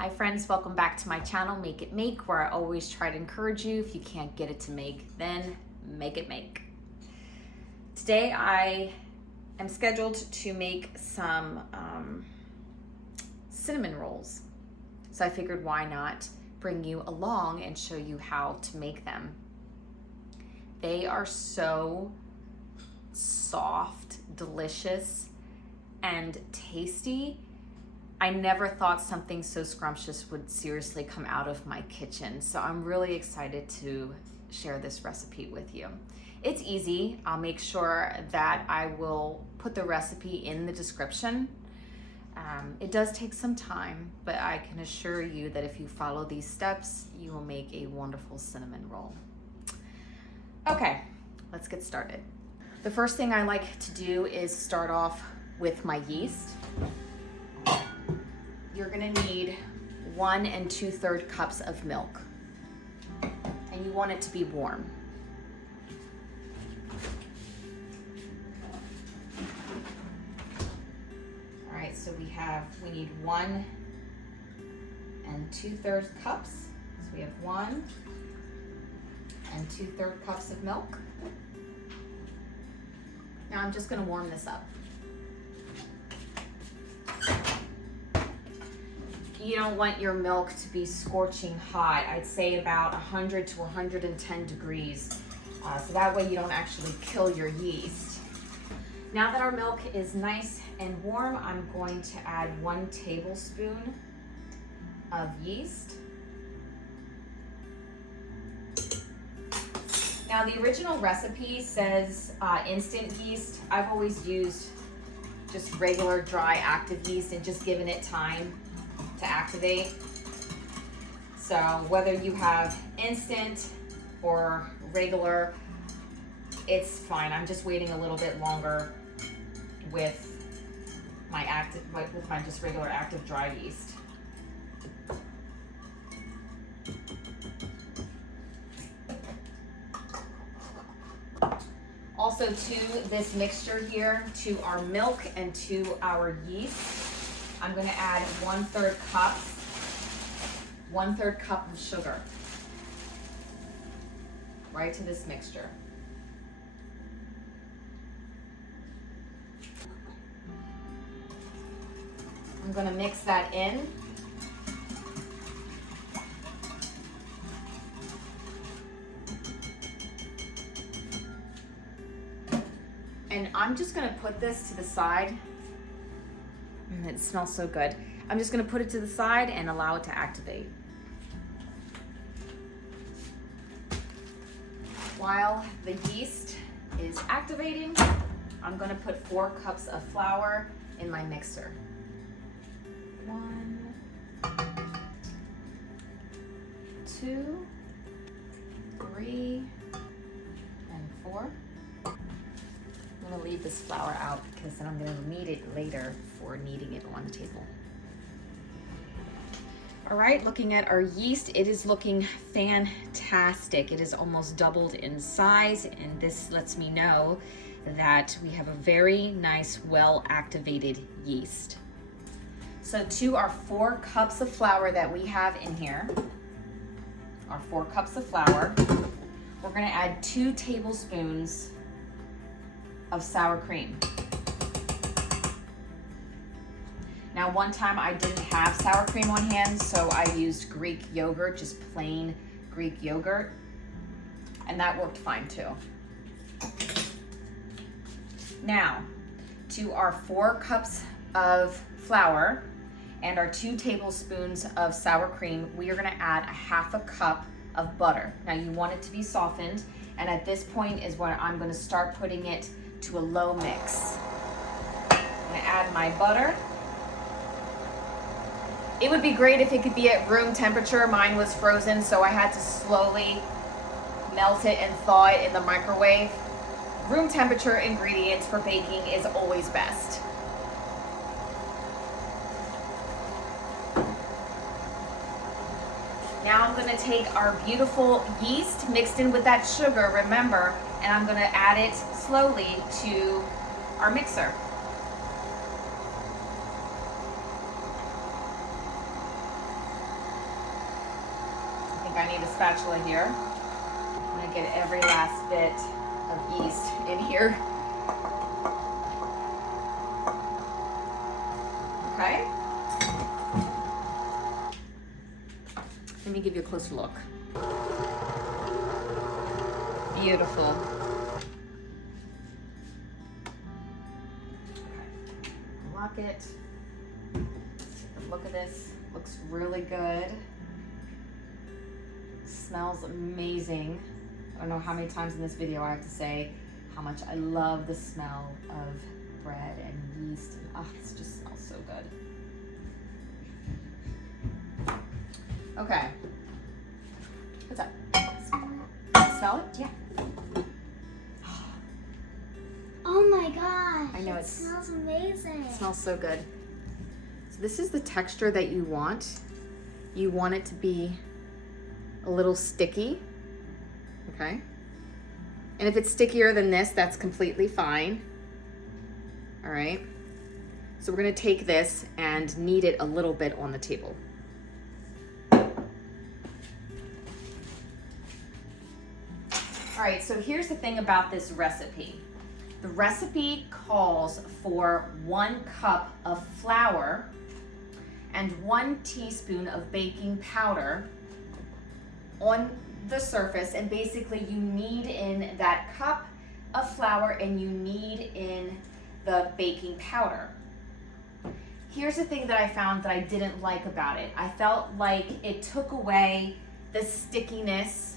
Hi friends, welcome back to my channel, Make It Make, where I always try to encourage you, if you can't get it to make, then make it make. Today I am scheduled to make some cinnamon rolls. So I figured why not bring you along and show you how to make them. They are so soft, delicious, and tasty. I never thought something so scrumptious would seriously come out of my kitchen. So I'm really excited to share this recipe with you. It's easy. I'll make sure that I will put the recipe in the description. It does take some time, but I can assure you that if you follow these steps, you will make a wonderful cinnamon roll. Okay, let's get started. The first thing I like to do is start off with my yeast. You're gonna need 1 2/3 cups of milk, and you want it to be warm. All right, so we need 1 2/3 cups. So we have 1 2/3 cups of milk. Now I'm just gonna warm this up. You don't want your milk to be scorching hot. I'd say about 100 to 110 degrees. So that way you don't actually kill your yeast. Now that our milk is nice and warm, I'm going to add 1 tablespoon of yeast. Now the original recipe says instant yeast. I've always used just regular dry active yeast and just given it time to activate. So whether you have instant or regular, it's fine. I'm just waiting a little bit longer with my just regular active dry yeast. Also to this mixture here, to our milk and to our yeast, I'm going to add 1/3 cup of sugar right to this mixture. I'm going to mix that in. And I'm just going to put this to the side. It smells so good. I'm just going to put it to the side and allow it to activate. While the yeast is activating, I'm going to put 4 cups of flour in my mixer. 1, 2, 3, and 4. I'm going to leave this flour out because then I'm going to need it later for kneading it on the table. All right, looking at our yeast, it is looking fantastic. It is almost doubled in size, and this lets me know that we have a very nice, well-activated yeast. So to our 4 cups of flour that we have in here, our 4 cups of flour, we're going to add 2 tablespoons of sour cream. Now one time I didn't have sour cream on hand, so I used Greek yogurt, just plain Greek yogurt, and that worked fine too. Now, to our 4 cups of flour and our 2 tablespoons of sour cream, we are gonna add 1/2 cup of butter. Now you want it to be softened, and at this point is where I'm gonna start putting it to a low mix. I'm gonna add my butter. It would be great if it could be at room temperature. Mine was frozen, so I had to slowly melt it and thaw it in the microwave. Room temperature ingredients for baking is always best. Now I'm gonna take our beautiful yeast mixed in with that sugar, remember, and I'm gonna add it slowly to our mixer. think I need a spatula here. I'm gonna get every last bit of yeast in here. Okay. Let me give you a closer look. Beautiful. Okay. Lock it. Take a look at this. Looks really good. Smells amazing. I don't know how many times in this video I have to say how much I love the smell of bread and yeast. Oh, it just smells so good. Okay. What's up? Smell it? Yeah. Oh my gosh. I know it smells amazing. It smells so good. So this is the texture that you want. You want it to be a little sticky. Okay. And if it's stickier than this, that's completely fine. All right. So we're gonna take this and knead it a little bit on the table. All right, so here's the thing about this recipe. The recipe calls for 1 cup of flour and 1 teaspoon of baking powder on the surface, and basically you knead in that cup of flour and you knead in the baking powder. Here's the thing that I found that I didn't like about it. I felt like it took away the stickiness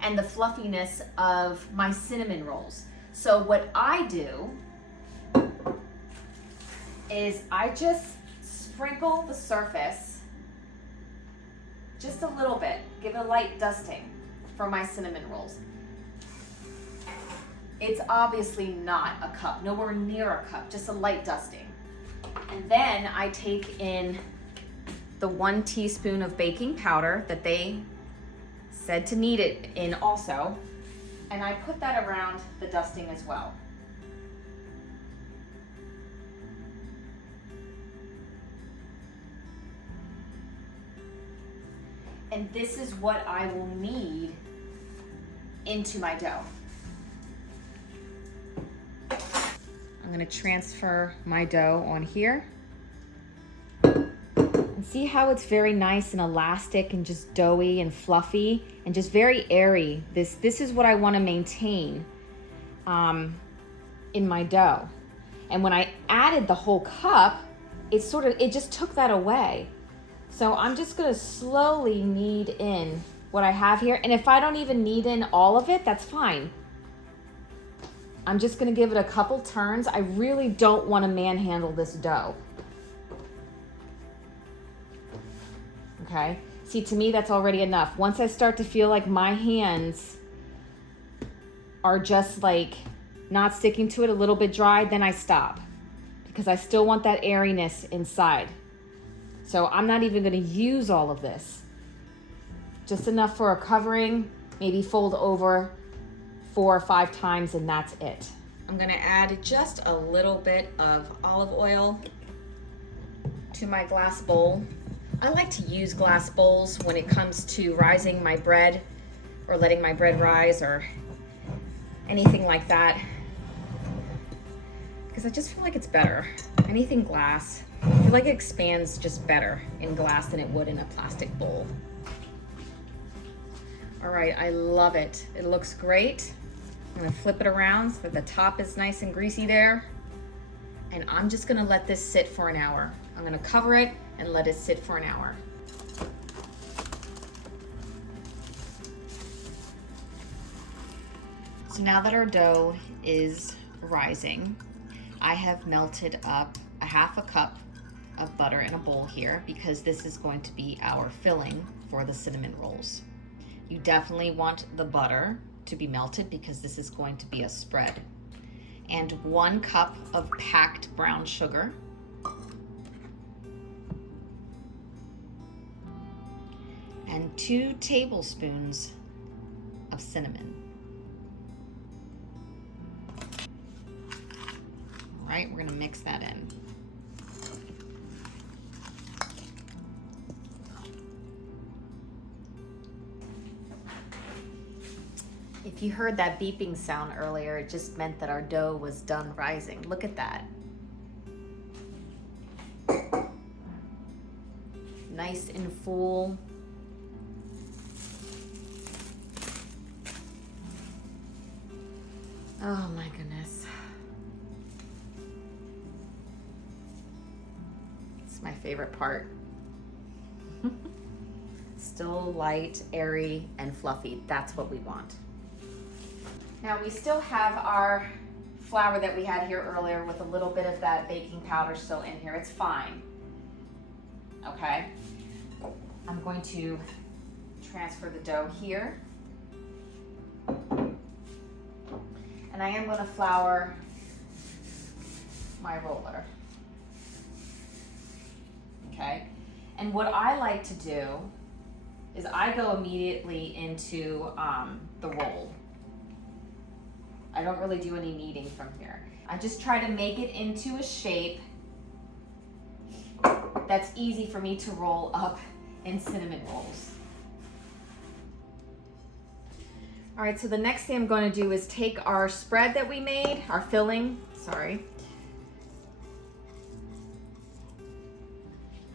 and the fluffiness of my cinnamon rolls. So what I do is I just sprinkle the surface just a little bit, give it a light dusting for my cinnamon rolls. It's obviously not a cup, nowhere near a cup, just a light dusting. And then I take in the 1 teaspoon of baking powder that they said to knead it in also, and I put that around the dusting as well. And this is what I will knead into my dough. I'm gonna transfer my dough on here. And see how it's very nice and elastic and just doughy and fluffy and just very airy. This is what I wanna maintain in my dough. And when I added the whole cup, it just took that away. So I'm just gonna slowly knead in what I have here. And if I don't even knead in all of it, that's fine. I'm just gonna give it a couple turns. I really don't wanna manhandle this dough. Okay, see, to me, that's already enough. Once I start to feel like my hands are just like not sticking to it, a little bit dry, then I stop because I still want that airiness inside. So I'm not even gonna use all of this. Just enough for a covering, maybe fold over 4 or 5 times and that's it. I'm gonna add just a little bit of olive oil to my glass bowl. I like to use glass bowls when it comes to rising my bread or letting my bread rise or anything like that, because I just feel like it's better. Anything glass, I feel like it expands just better in glass than it would in a plastic bowl. All right, I love it. It looks great. I'm gonna flip it around so that the top is nice and greasy there. And I'm just gonna let this sit for an hour. I'm gonna cover it and let it sit for an hour. So now that our dough is rising, I have melted up a 1/2 cup of butter in a bowl here because this is going to be our filling for the cinnamon rolls. You definitely want the butter to be melted because this is going to be a spread. And 1 cup of packed brown sugar. And 2 tablespoons of cinnamon. All right, we're gonna mix that in. If you heard that beeping sound earlier, it just meant that our dough was done rising. Look at that. Nice and full. Oh my goodness. It's my favorite part. Still light, airy, and fluffy. That's what we want. Now we still have our flour that we had here earlier with a little bit of that baking powder still in here. It's fine. Okay. I'm going to transfer the dough here. And I am going to flour my roller. Okay. And what I like to do is I go immediately into the roll. I don't really do any kneading from here. I just try to make it into a shape that's easy for me to roll up in cinnamon rolls. All right, so the next thing I'm going to do is take our spread that we made, our filling, sorry.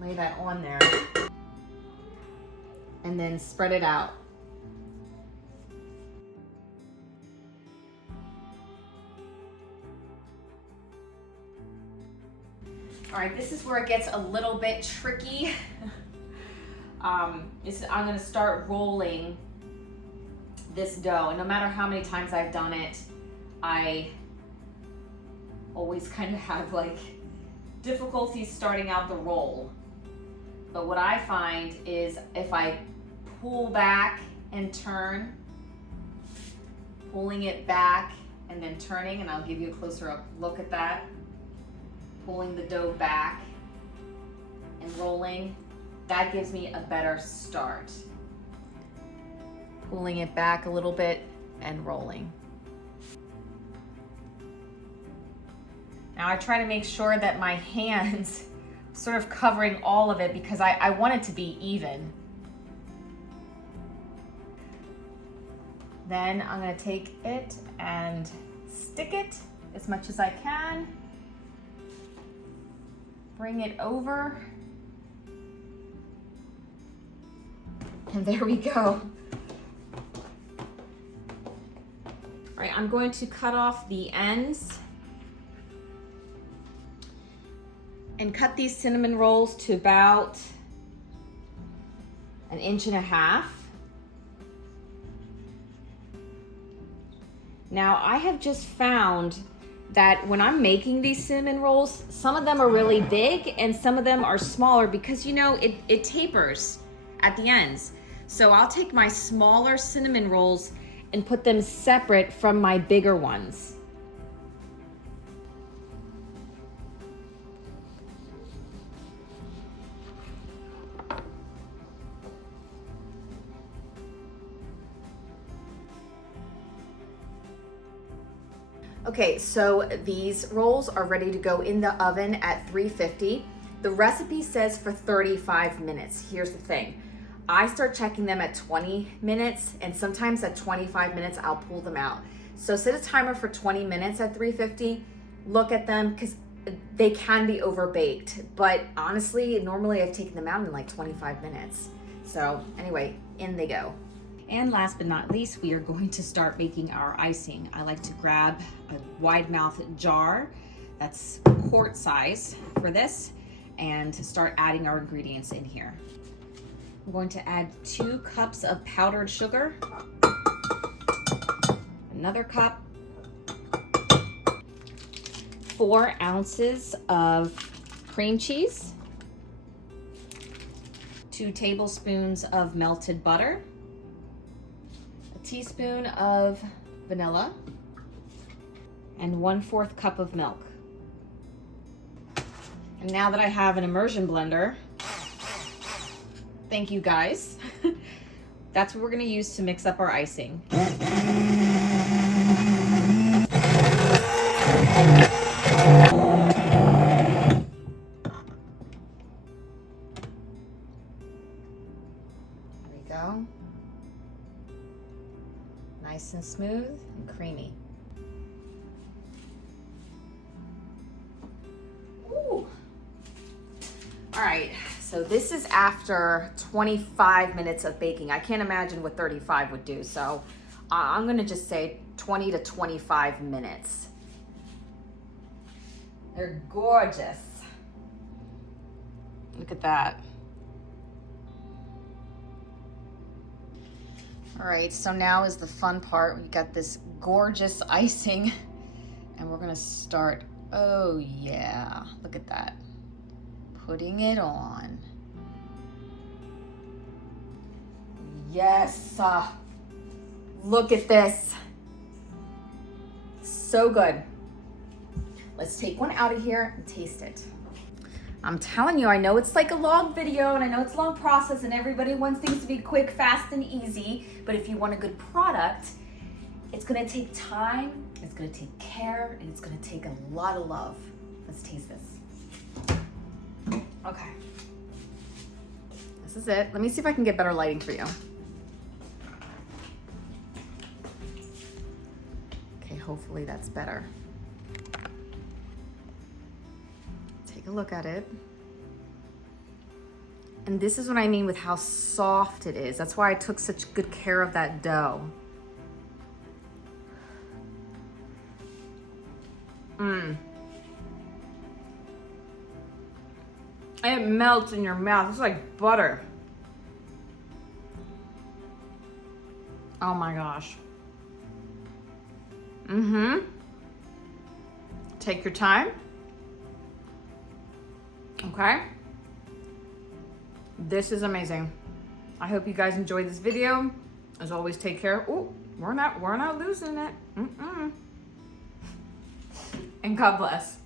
Lay that on there. And then spread it out. All right, this is where it gets a little bit tricky. I'm gonna start rolling this dough, and no matter how many times I've done it, I always kind of have like difficulty starting out the roll. But what I find is if I pull back and turn, pulling it back and then turning, and I'll give you a closer up look at that, pulling the dough back and rolling, that gives me a better start. Pulling it back a little bit and rolling. Now I try to make sure that my hands sort of covering all of it because I want it to be even. Then I'm gonna take it and stick it as much as I can. Bring it over. And there we go. All right, I'm going to cut off the ends and cut these cinnamon rolls to about 1.5 inches. Now I have just found that when I'm making these cinnamon rolls, some of them are really big and some of them are smaller because you know, it tapers at the ends. So I'll take my smaller cinnamon rolls and put them separate from my bigger ones. Okay, so these rolls are ready to go in the oven at 350. The recipe says for 35 minutes. Here's the thing. I start checking them at 20 minutes, and sometimes at 25 minutes, I'll pull them out. So set a timer for 20 minutes at 350. Look at them because they can be overbaked, but honestly, normally I've taken them out in like 25 minutes. So anyway, in they go. And last but not least, we are going to start making our icing. I like to grab a wide mouth jar that's quart size for this and to start adding our ingredients in here. I'm going to add 2 cups of powdered sugar, another cup, 4 ounces of cream cheese, 2 tablespoons of melted butter, a teaspoon of vanilla, and 1/4 cup of milk. And now that I have an immersion blender, thank you guys, that's what we're gonna use to mix up our icing. Nice and smooth and creamy. Ooh. All right, so this is after 25 minutes of baking. I can't imagine what 35 would do, so I'm gonna just say 20 to 25 minutes. They're gorgeous. Look at that. All right, so now is the fun part. We got this gorgeous icing and we're gonna start, oh yeah, look at that. Putting it on. Yes, look at this. So good. Let's take one out of here and taste it. I'm telling you, I know it's like a long video and I know it's a long process and everybody wants things to be quick, fast, and easy, but if you want a good product, it's gonna take time, it's gonna take care, and it's gonna take a lot of love. Let's taste this. Okay. This is it. Let me see if I can get better lighting for you. Okay, hopefully that's better. Take a look at it. And this is what I mean with how soft it is. That's why I took such good care of that dough. It melts in your mouth. It's like butter. Oh my gosh. Take your time. Okay. This is amazing. I hope you guys enjoyed this video. As always, take care. Oh, we're not losing it. And God bless.